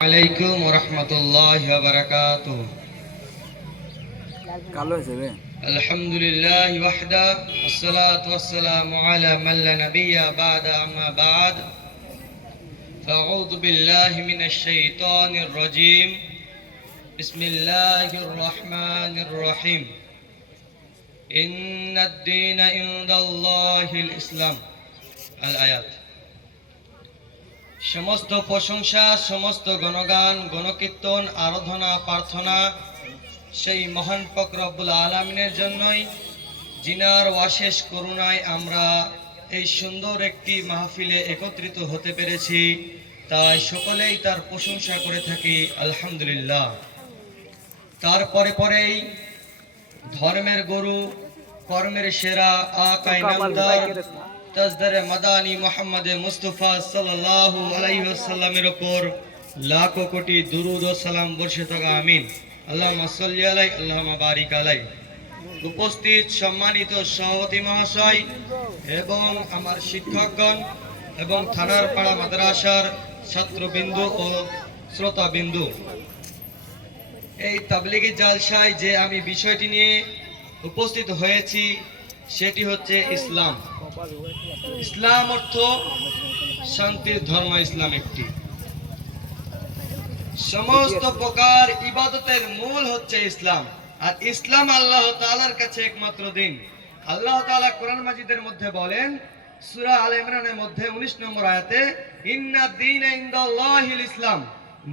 আলাইকুম ওয়া রাহমাতুল্লাহি ওয়া বারাকাতুহু। আলহামদুলিল্লাহি ওয়াহদা ওয়াসসালাতু ওয়াসসালামু আলা মান লা নাবিয়্যা বা'দা আম্মা বা'দ। ফাআউযু বিল্লাহি মিনাশ শাইতানির রাজীম। বিসমিল্লাহির রহমানির রহিম। ইন্নাদ দীনা ইনদাল্লাহিল ইসলাম। আল আয়াত। সমস্ত প্রশংসা, সমস্ত গণগান, গণকীর্তন, আরাধনা, প্রার্থনা সেই মহান পাক রব্বুল আলামিনের জন্যই, যিনার অশেষ করুণায় আমরা এই সুন্দর একটি মাহফিলে একত্রিত হতে পেরেছি। তাই সকলেই তার প্রশংসা করে থাকি আলহামদুলিল্লাহ। তারপরে পরেই ধর্মের গুরু, কর্মের সেরা আকায়ে নামদার তাজদারে মাদানী মুহাম্মদ মুস্তাফা সাল্লাল্লাহু আলাইহি ওয়াসাল্লামের উপর লাখো কোটি দুরূদ ও সালাম বর্ষিত হোক, আমিন। আল্লাহুম্মা সাল্লি আলাইহি আল্লাহুম্মা বারিক আলাইহি। উপস্থিত সম্মানিত সভাপতি মহাশয় এবং আমার শিক্ষকগণ এবং থানার পাড়া মাদ্রাসার ছাত্রবিন্দু ও শ্রোতাবিন্দু, এই তাবলীগী জালসায় যে আমি বিষয়টি নিয়ে উপস্থিত হয়েছি সেটি হচ্ছে ইসলাম। ইসলাম অর্থ শান্তির ধর্ম। ইসলাম একটি সমস্ত প্রকার ইবাদতের মূল হচ্ছে ইসলাম। আর ইসলাম আল্লাহ তাআলার কাছে একমাত্র দিন। আল্লাহ তাআলা কোরআন মাজিদের মধ্যে বলেন, সূরা আলে ইমরানের মধ্যে 19 নম্বর আয়াতে, ইন্নাদ দীনা ইনদাল্লাহিল ইসলাম,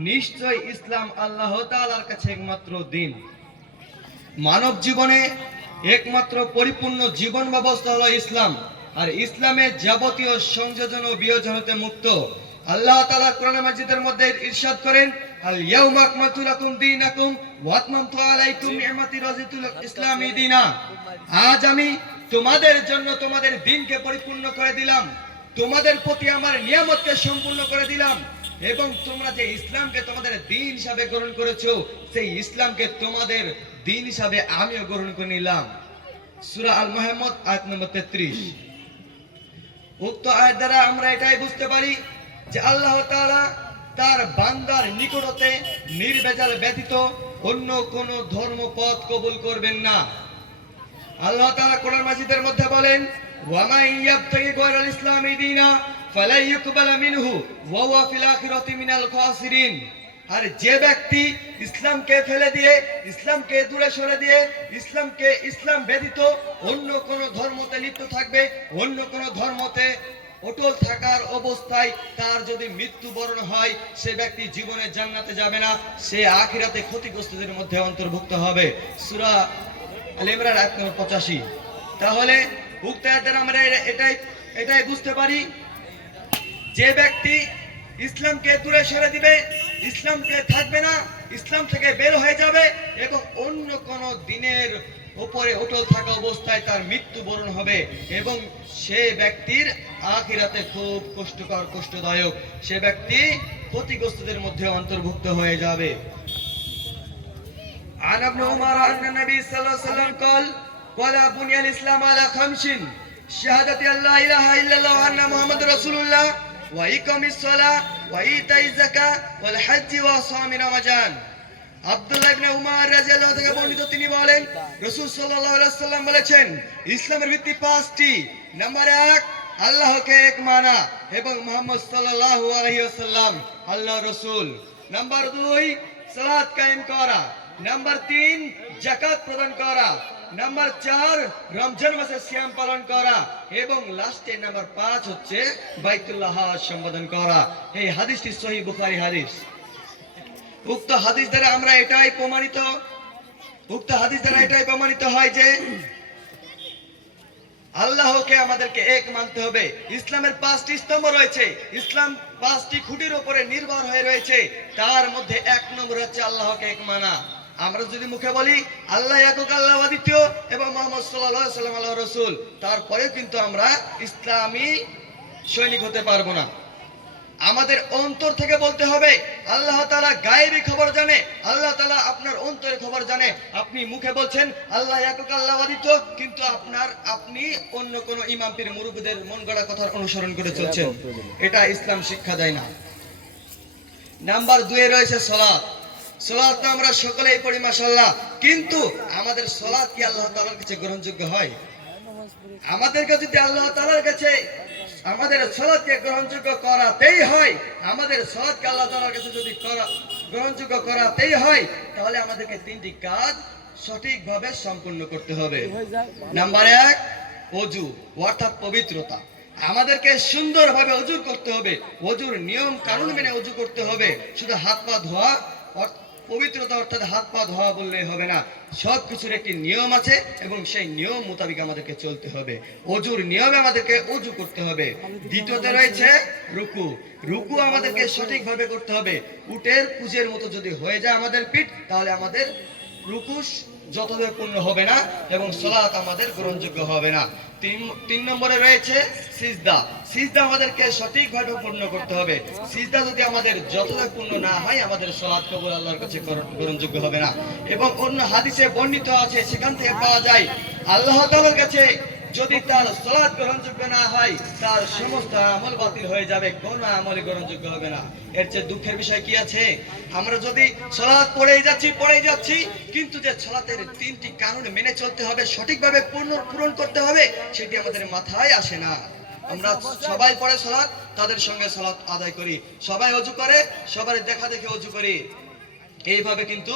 নিশ্চয় ইসলাম আল্লাহ তাআলার কাছে একমাত্র দিন। মানব জীবনে একমাত্র পরিপূর্ণ জীবন ব্যবস্থা হলো ইসলাম। আর ইসলামের যাবতীয় সংযোজন ও বিয়োজন হতে মুক্ত। আল্লাহ তাআলা কোরআন মাজিদের মধ্যে ইরশাদ করেন, আল ইয়াউমা আকমালতু লাকুম দীনাকুম ওয়া আতমামতু আলাইকুম নি'মাতি রাযিতুল ইসলামি দীনা। আজ আমি তোমাদের জন্য তোমাদের দ্বীনকে পরিপূর্ণ করে দিলাম, তোমাদের প্রতি আমার নিয়ামতকে সম্পূর্ণ করে দিলাম, এবং তোমরা যে ইসলামকে তোমাদের দ্বীন হিসাবে গ্রহণ করেছো, সেই ইসলামকে তোমাদের দ্বীন হিসাবে আমিও গ্রহণ করে নিলাম। সূরা আল মুহাম্মদ আয়াত নম্বর 33। উক্ত আয়াত দ্বারা আমরা এটাই বুঝতে পারি যে আল্লাহ তাআলা তার বান্দার নিকট হতে নির্ভেজাল ব্যতীত অন্য কোন ধর্মপথ কবুল করবেন না। আল্লাহ তাআলা কোরআন মাজিদের মধ্যে বলেন, ওয়া মান ইয়াবতাগি গায়রাল ইসলামি দীনা ফালা ইউকবালা মিনহু ওয়া হুয়া ফিল আখিরাতি মিনাল খাসিরিন। আর যে ব্যক্তি ইসলামকে ফেলে দিয়ে, ইসলামকে দূরে সরে দিয়ে, ইসলাম ব্যতীত অন্য কোন ধর্মতে লিপ্ত থাকবে, অন্য কোন ধর্মতে অটল থাকার অবস্থায় তার যদি মৃত্যুবরণ হয়, সে ব্যক্তি জীবনে জান্নাতে যাবে না, সে আখিরাতে ক্ষতিগ্রস্তদের মধ্যে অন্তর্ভুক্ত হবে। সূরা আল ইমরান আয়াত নম্বর 85। তাহলে উক্ত আয়াত দ্বারা আমরা এটাই বুঝতে পারি, যে ব্যক্তি ইসলামকে দূরে সরে দিবে, ইসলামকে থাকবে না, ইসলাম থেকে বের হয়ে যাবে এবং অন্য কোন দিনের উপরে অটল থাকা অবস্থায় তার মৃত্যুবরণ হবে, এবং সে ব্যক্তির আখিরাতে খুব কষ্টকর, কষ্টদায়ক, সে ব্যক্তি ক্ষতিগ্রস্তদের মধ্যে অন্তর্ভুক্ত হয়ে যাবে। আন ইবনে উমর আন্না নবী সাল্লাল্লাহু আলাইহি ওয়াসাল্লাম قال قال بني الاسلام على خمس شهادة ان لا اله الا الله وان محمد رسول الله وإقام الصلاة وإيتاء الزكاة والحج وصوم رمضان। আব্দুল্লাহ ইবনে উমর রাদিয়াল্লাহু থেকে বর্ণিত, তিনি বলেন, রাসূল সাল্লাল্লাহু আলাইহি ওয়াসাল্লাম বলেছেন, ইসলামের ভিত্তি 5টি। নাম্বার 1, আল্লাহকে এক মানা এবং মুহাম্মদ সাল্লাল্লাহু আলাইহি ওয়াসাল্লাম আল্লাহর রাসূল। নাম্বার 2, সালাত কায়েম করা। নাম্বার 3, যাকাত প্রদান করা। নাম্বার 4, রমজান মাসে সিয়াম পালন করা। এবং লাস্টে নাম্বার 5 হচ্ছে বাইতুল্লাহ হজ সম্পাদন করা। এই হাদিসটি সহিহ বুখারী হাদিস। উক্ত হাদিস দ্বারা এটাই প্রমাণিত হয় যে আল্লাহকে আমাদেরকে এক মানতে হবে। ইসলামের 5টি স্তম্ভ রয়েছে, ইসলাম 5টি খুঁটির উপরে নির্ভর হয়ে রয়েছে। তার মধ্যে 1 নম্বর হচ্ছে আল্লাহকে এক মানা। আমরা যদি মুখে বলি আল্লাহ একক, আল্লাহ অদ্বিতীয় এবং মুহাম্মদ সাল্লাল্লাহু আলাইহি ওয়াসাল্লাম আল্লাহর রাসূল, তারপরেও কিন্তু আমরা ইসলামী সৈনিক হতে পারবো না। আমাদের অন্তর থেকে বলতে হবে আল্লাহ তাআলা গায়েবী খবর জানে, আল্লাহ তাআলা আপনার অন্তরের খবর জানে। আপনি মুখে বলছেন আল্লাহ একক, আল্লাহ অদ্বিতীয়, কিন্তু আপনি অন্য কোন ইমাম পীর মুরব্বিদের মন গড়া কথার অনুসরণ করে চলছেন। এটা ইসলাম শিক্ষা দেয় না। নাম্বার 2 রয়েছে সালাত। সালাত তো আমরা সকলেই পড়ি মাশাআল্লাহ, কিন্তু আমাদের সালাত কি আল্লাহ তাআলার কাছে গ্রহণযোগ্য হয়? আমাদেরকে যদি আল্লাহ তাআলার কাছে আমাদের সালাতকে গ্রহণযোগ্য করাতেই হয়, আমাদের সালাতকে আল্লাহ তাআলার কাছে যদি গ্রহণযোগ্য করাতেই হয়, তাহলে আমাদেরকে 3টি কাজ সঠিকভাবে সম্পূর্ণ করতে হবে। নাম্বার 1, ওযু অর্থাৎ পবিত্রতা। আমাদেরকে সুন্দরভাবে ওযু করতে হবে, ওযুর নিয়ম কানুন মেনে ওযু করতে হবে। শুধু হাত পা ধোয়া, পবিত্রতা অর্থাৎ হাত পা ধোয়া বললেই হবে না, সব কিছুর একটি নিয়ম আছে এবং সেই নিয়ম মোতাবেক আমাদেরকে চলতে হবে। ওযুর নিয়মে আমাদেরকে ওযু করতে হবে। দ্বিতীয়তে রয়েছে রুকু। রুকু আমাদেরকে সঠিকভাবে করতে হবে। উটের কুজের মতো যদি হয়ে যায় আমাদের পিঠ, তাহলে আমাদের রুকু যতদূর পূর্ণ হবে না এবং সালাত আমাদের গ্রহণযোগ্য হবে না। 3 নম্বরে রয়েছে সিজদা। সিজদা আমাদেরকে সঠিকভাবে পূর্ণ করতে হবে। সিজদা যদি আমাদের যতদূর পূর্ণ না হয়, আমাদের সালাত কবুল আল্লাহর কাছে গ্রহণযোগ্য হবে না। এবং অন্য হাদিসে বর্ণিত আছে, সেখান থেকে পাওয়া যায় আল্লাহ তাআলার কাছে যদি তার সালাত গ্রহণযোগ্য না হয়, তার সমস্ত আমল বাতিল হয়ে যাবে, কোনো আমল গ্রহণযোগ্য হবে না। এর চেয়ে দুঃখের বিষয় কি আছে? আমরা যদি সালাত পড়েই যাচ্ছি, কিন্তু যে সালাতের 3টি কানুন মেনে চলতে হবে, সঠিকভাবে পূরণ করতে হবে, সেটি আমাদের মাথায় আসে না। আমরা সবাই পড়ে সালাত, তাদের সঙ্গে সালাত আদায় করি, সবাই ওযু করে, সবার দেখা দেখে ওযু করি। এইভাবে কিন্তু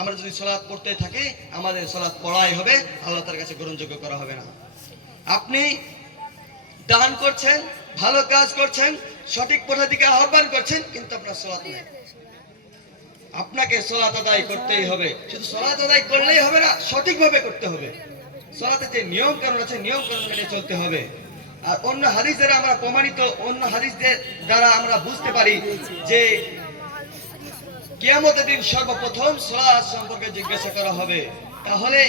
আমরা যদি সালাত পড়তে থাকি, আমাদের সালাত পড়াই হবে, আল্লাহ তার কাছে গ্রহণযোগ্য করা হবে না। আপনি দান করছেন, ভালো কাজ করছেন, সঠিক পথের দিকে আহ্বান করছেন, কিন্তু আপনার সালাত নেই। আপনাকে সালাত আদায় করতেই হবে। শুধু সালাত আদায় করলেই হবে না, সঠিকভাবে করতে হবে। সালাতের যে নিয়ম কানুন আছে, নিয়ম কানুন মেনে চলতে হবে। আর অন্য হাদিস দ্বারা আমরা প্রমাণিত, অন্য হাদিসদের দ্বারা আমরা বুঝতে পারি যে কিয়ামতের দিন সর্বপ্রথম সালাত সম্পর্কে জিজ্ঞাসা করা হবে। তাহলে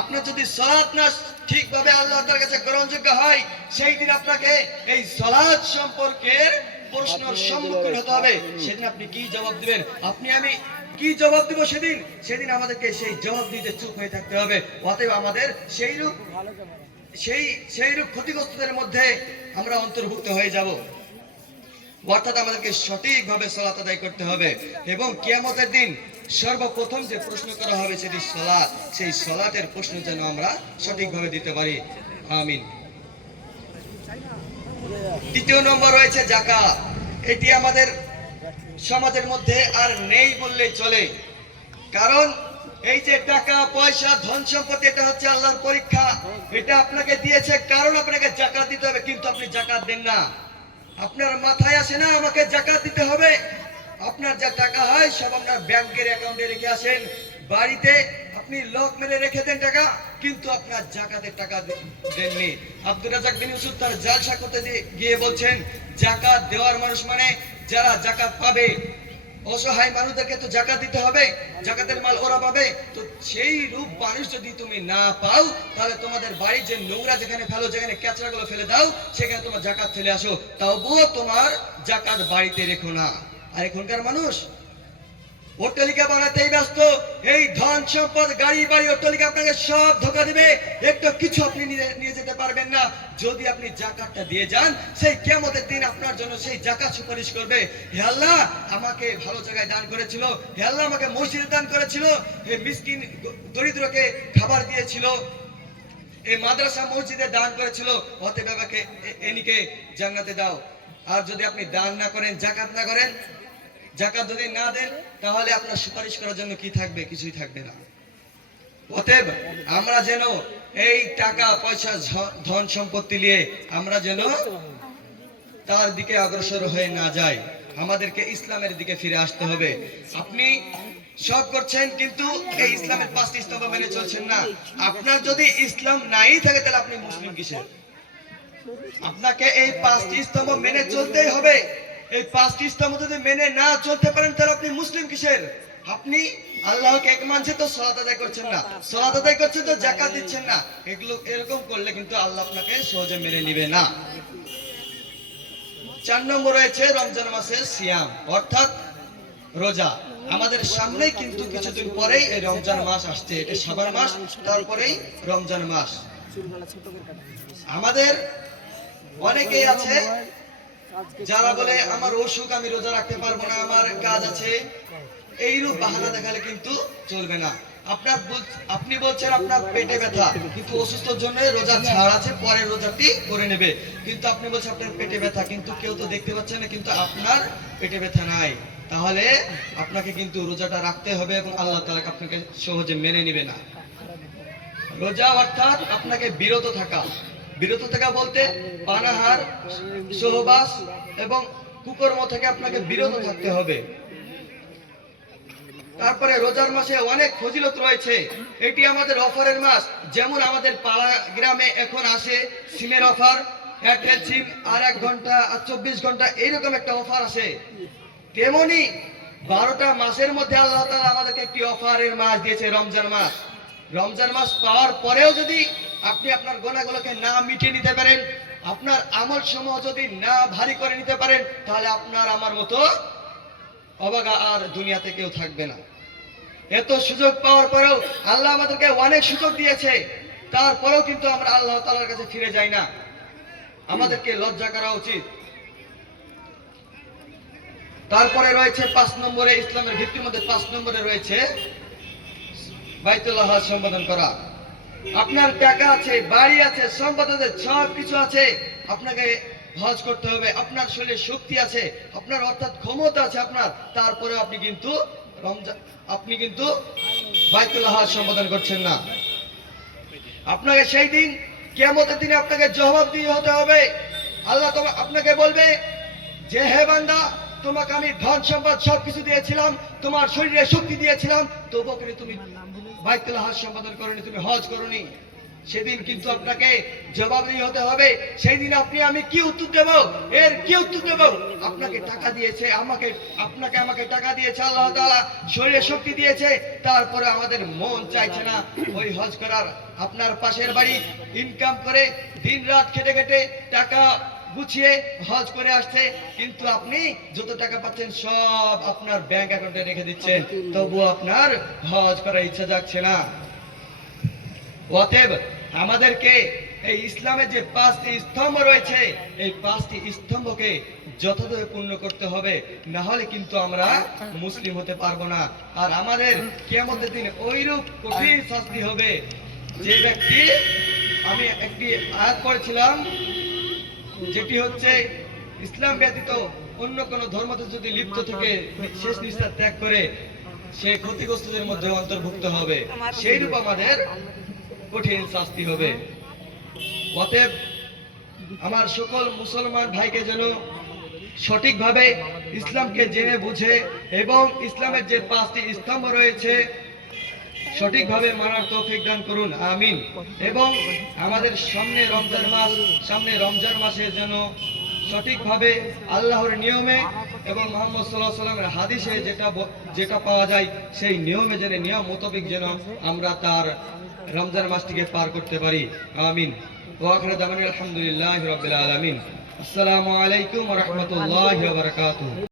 আপনার যদি সালাত না ঠিকভাবে আল্লাহ তাআলার কাছে গ্রহণযোগ্য হয়, সেই দিন আপনাকে এই সালাত সম্পর্কের প্রশ্নের সম্মুখীন হতে হবে। সেদিন আপনি কি জবাব দিবেন? আপনি আমি কি জবাব দিব সেদিন? সেদিন আমাদেরকে সেই জবাব দিতে চুপ হয়ে থাকতে হবে। অতএব আমাদের সেই রূপ ক্ষতিগ্রস্তদের মধ্যে আমরা অন্তর্ভুক্ত হয়ে যাব। অর্থাৎ আমাদেরকে সঠিকভাবে সালাত আদায় করতে হবে এবং কিয়ামতের দিন সর্বপ্রথম যে প্রশ্ন করা হবে সেটি সালাত। সেই সালাতের প্রশ্ন যেন আমরা সঠিকভাবে দিতে পারি। আমিন। 3 নম্বর রয়েছে যাকাত। এটি আমাদের সমাজের মধ্যে আর নেই বললেই চলে, কারণ এই যে টাকা পয়সা ধন সম্পত্তি, এটা হচ্ছে আল্লাহর পরীক্ষা। এটা আপনাকে দিয়েছে কারণ আপনাকে যাকাত দিতে হবে, কিন্তু আপনি যাকাত দেন না। আপনার মাথায় আসে না আমাকে যাকাত দিতে হবে। আপনার যা টাকা হয় সব আপনার ব্যাংকের অ্যাকাউন্টে রেখে আসেন, বাড়িতে আপনি লক মেরে রেখে দেন টাকা, কিন্তু আপনার যাকাতের টাকা দেননি। আব্দুর রাজ্জাক বিন ইউসুফ তার জালসা করতে গিয়ে বলছেন, যাকাত দেওয়ার মানুষ মানে যারা যাকাত পাবে, অসহায় মানুষদেরকে তো যাকাত দিতে হবে, যাকাতের মাল ওরা পাবে। তো সেই রূপ মানুষ যদি তুমি না পাও, তাহলে তোমাদের বাড়ি যে নোংরা যেখানে ফেলো, যেখানে ক্যাচড়াগুলো ফেলে দাও, সেখানে তোমার যাকাত ফেলে আসো, তবুও তোমার যাকাত বাড়িতে রেখো না। আর এখনকার মানুষ অট্টালিকা বানাতেই ব্যস্ত। এই ধন সম্পদ, গাড়ি বাড়ি, অট্টালিকা আপনাকে সব ধোঁকা দিবে, একটু কিছু আপনি নিয়ে যেতে পারবেন না। যদি আপনি যাকাতটা দিয়ে যান, সেই কিয়ামতের দিন আপনার জন্য সেই যাকাত সুপারিশ করবে। হে আল্লাহ, আমাকে ভালো জায়গায় দান করেছিল, হে আল্লাহ আমাকে মসজিদে দান করেছিল, হে মিসকিন দরিদ্রকে খাবার দিয়েছিল, এই মাদ্রাসা মসজিদে দান করেছিল, অতএব আমাকে এনিকে জান্নাতে দাও। আর যদি আপনি দান না করেন, যাকাত না করেন, যাকাত যদি না দেন, তাহলে আপনার সুপারিশ করার জন্য কি থাকবে? কিছুই থাকবে না। অতএব আমরা যেন এই টাকা পয়সা ধন সম্পত্তি নিয়ে আমরা যেন তার দিকে অগ্রসর হয়ে না যাই। আমাদেরকে ইসলামের দিকে ফিরে আসতে হবে। আপনি সব করছেন, কিন্তু এই ইসলামের 5টি স্তম্ভ মেনে চলছেন না। আপনার যদি ইসলাম নাই থাকে, তাহলে আপনি মুসলিম কিসের? আপনাকে এই 5টি স্তম্ভ মেনে চলতেই হবে। এই 5টি স্তম্ভ যদি মেনে না চলতে পারেন, তাহলে আপনি মুসলিম কিসের? আপনি আল্লাহকে এক মানছেন তো সালাত আদায় করছেন না, সালাত আদায় করছেন তো যাকাত দিচ্ছেন না। এগুলো এরকম করলে কিন্তু আল্লাহ আপনাকে সহজে মেনে নেবে না। 4 নম্বর রয়েছে রমজান মাসের সিয়াম অর্থাৎ রোজা। আমাদের সামনেই কিন্তু কিছুদিন পরেই এই রমজান মাস আসছে। এটা শাবান মাস, তারপরেই রমজান মাস। আমাদের অনেকেই আছে যারা বলে আমার অসুখ, আমি রোজা রাখতে পারবো না, আমার কাজ আছে, এইরূপ বাহানা দেখালে কিন্তু চলবে না। আপনি বলছেন আপনার পেটে ব্যথা, কিন্তু অসুস্থর জন্য রোজা ছাড় আছে, পরে রোজাটি করে নেবে। কিন্তু আপনি বলছেন আপনার পেটে ব্যথা, কিন্তু কেউ তো দেখতে পাচ্ছে না কিন্তু আপনার পেটে ব্যথা নাই, তাহলে আপনাকে কিন্তু রোজাটা রাখতে হবে এবং আল্লাহ তাআলা আপনাকে সহজে মেনে নেবে না। রোজা অর্থাৎ আপনাকে বিরত থাকা। বিরত থাকা বলতে পানাহার, সহবাস এবং কুকর্ম থেকে আপনাকে বিরত থাকতে হবে। তারপরে রোজার মাসে অনেক ফজিলত রয়েছে। এটি আমাদের অফারের মাস। যেমন আমাদের পাড়া গ্রামে এখন আসে সিমের অফার, এয়ারটেল সিম আর 1 ঘন্টা আর 24 ঘন্টা এইরকম একটা অফার আসে। তেমনি 12টা মাসের মধ্যে আল্লাহ তাআলা আমাদেরকে একটি অফারের মাস দিয়েছে, রমজান মাস। রমজান মাস পাওয়ার পরেও যদি আপনি আপনার গুনাহগুলোকে না মিটিয়ে নিতে পারেন, আপনার আমল সমূহ যদি না ভারী করে নিতে পারেন, তাহলে আপনার আমার মতো অবাগা আর দুনিয়াতে কেউ থাকবে না। এত সুযোগ পাওয়ার পরেও আল্লাহ আমাদেরকে অনেক সুযোগ দিয়েছে, তারপরেও কিন্তু আমরা আল্লাহ তাআলার কাছে ফিরে যাই না। আমাদেরকে লজ্জা করা উচিত। তারপরে রয়েছে 5 নম্বরে, ইসলামের ভিত্তির মধ্যে 5 নম্বরে রয়েছে বাইতুল্লাহ হজ সম্পাদন করা। আপনার টাকা আছে, বাড়ি আছে, সম্পদ আছে, সব কিছু আছে, আপনাকে হজ করতে হবে। আপনার শরীরে শক্তি আছে, আপনার অর্থাৎ ক্ষমতা আছে আপনার, তারপরে আপনি কিন্তু বাইতুল্লাহ হজ সম্পাদন করছেন না। আপনাকে সেই দিন কিয়ামতের দিনে আপনাকে জবাবদিহি হতে হবে। আল্লাহ আপনাকে বলবে যে হে বান্দা, তোমাকে আমি ধন সম্পদ সবকিছু দিয়েছিলাম, তোমার শরীরে শক্তি দিয়েছিলাম, তবুও কিন্তু তুমি বাইতুল্লাহ হজ সম্পাদন করনি, তুমি হজ করনি। সেদিন কিন্তু আপনাকে জবাবদিহি হতে হবে। সেই দিন আমি কি উত্তর দেব? এর কি উত্তর দেব? আপনাকে টাকা দিয়েছে, আমাকে টাকা দিয়েছে আল্লাহ তাআলা, শরীরে শক্তি দিয়েছে, তারপরে আমাদের মন চাইছে না ওই হজ করার। আপনার পাশের বাড়ি ইনকাম করে দিন রাত খেটে খেটে টাকা গুছিয়ে হজ করে আসছে, কিন্তু আপনি যত টাকা পাচ্ছেন সব আপনার ব্যাংক অ্যাকাউন্টে রেখে দিচ্ছেন, তবুও আপনার হজ করার ইচ্ছা যাচ্ছে না। অতএব আমাদেরকে এই ইসলামের যে 5টি স্তম্ভ রয়েছে, এই 5টি স্তম্ভকে যথাযথ পূর্ণ করতে হবে, না হলে কিন্তু আমরা মুসলিম হতে পারবো না। আর আমাদের কিয়ামতের দিন ওইরূপ কঠিন শাস্তি হবে যে ব্যক্তি, আমি একটি আয়াত পড়েছিলাম যেটি হচ্ছে ইসলাম ব্যতীত অন্য কোন ধর্মতে যদি লিপ্ত থেকে শেষ নিঃশ্বাস ত্যাগ করে, সে ক্ষতিগ্রস্তদের মধ্যে অন্তর্ভুক্ত হবে, সেইরূপ আমাদের কঠিন শাস্তি হবে। অতএব আমার সকল মুসলমান ভাইকে যেন সঠিকভাবে ইসলামকে জেনে বুঝে এবং ইসলামের যে 5টি স্তম্ভ রয়েছে সঠিকভাবে মানার তৌফিক দান করুন, আমিন। এবং আমাদের সামনে রমজান মাসে যেন সঠিকভাবে আল্লাহর নিয়মে এবং মুহাম্মদ সাল্লাল্লাহু আলাইহি ওয়াসাল্লামের হাদিসে যেটা পাওয়া যায় সেই নিয়মে নিয়ম মোতাবেক যেন আমরা তার রমজান মাসটিকে পার করতে পারি, আমিন। ওয়া আখিরু দাওয়ানা আলহামদুলিল্লাহি রাব্বিল আলামিন। আসসালামু আলাইকুম ওয়া রাহমাতুল্লাহি ওয়া বারাকাতুহু।